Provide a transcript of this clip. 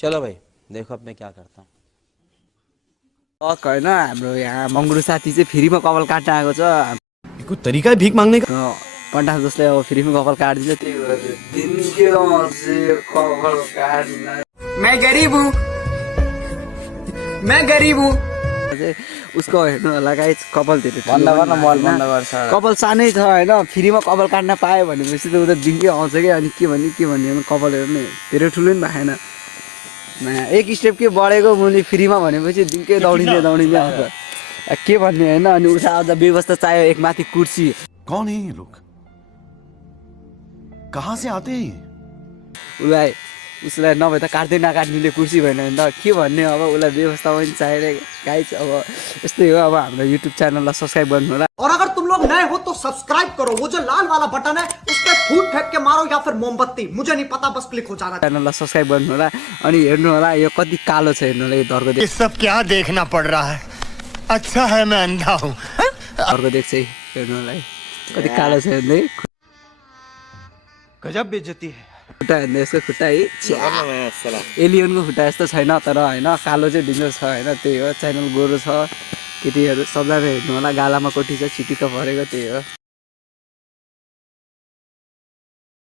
चलो भाई देखो अब मैं क्या करता हूँ। होइन हाम्रो यहाँ मङ्गुरो साथी चाहिँ फ्रीमा कपाल काट्न आएको छ। कोई तरीका है भीख मांगने का? पण्डा जसले अब फ्रीमा कपाल काटिदिन्छ त्यही भएर दिनको कपाल काट्न मैं गरीब हूँ उसको हेर्नु होला गाइस कपाल धेरै बन्द गर्न मल बन्द गर्छ। कपाल सानै छ होइन फ्रीमा कपाल काट्न पायो भनेपछि त उता दिनकै आउँछ कि अनि के भन्ने कपाल हेर्नु नि धेरै ठुलो नि भएन एक स्टेप के बढेको मुनि फ्रीमा भनेपछि दिनकै दौडिँदै आउँछ के भन्ने होइन अनि उता अझ व्यवस्था चाहियो एक माथि कुर्सी कौन है ये लोग? कहाँ से आते हैं? उसलाई नभए त काट्दै नकाट्नेले कुर्सी भएन भने त के भन्ने अब उसलाई व्यवस्था पनि चाहिएर गाइस अब यस्तै हो। अब हाम्रो युट्युब च्यानललाई सब्सक्राइब गर्नु होला और अगर तुम लोग नए हो तो सब्सक्राइब करो वो जो लाल वाला बटन है उस पर फूट फेंक के मारो या फिर मोमबत्ती मुझे नहीं पता बस क्लिक हो जाना च्यानललाई सब्सक्राइब गर्नु होला अनि हेर्नु होला यो कति कालो छ हेर्नु होला यो धर्को ये सब क्या देखना पड़ रहा है? अच्छा है मैं अंधा हूँ। धर्को देख्छ है हेर्नु होला कति कालो छ हेर्दै गजब बेइज्जती है खुट्टा हेर्नु यसको खुट्टा है एलियनको खुट्टा यस्तो छैन तर होइन कालो चाहिँ डेन्जर छ होइन त्यही हो च्यानल गोरो छ केटीहरू सबैजना हेर्नु होला गालामा कोठी छ छिटिक्क परेको त्यही हो।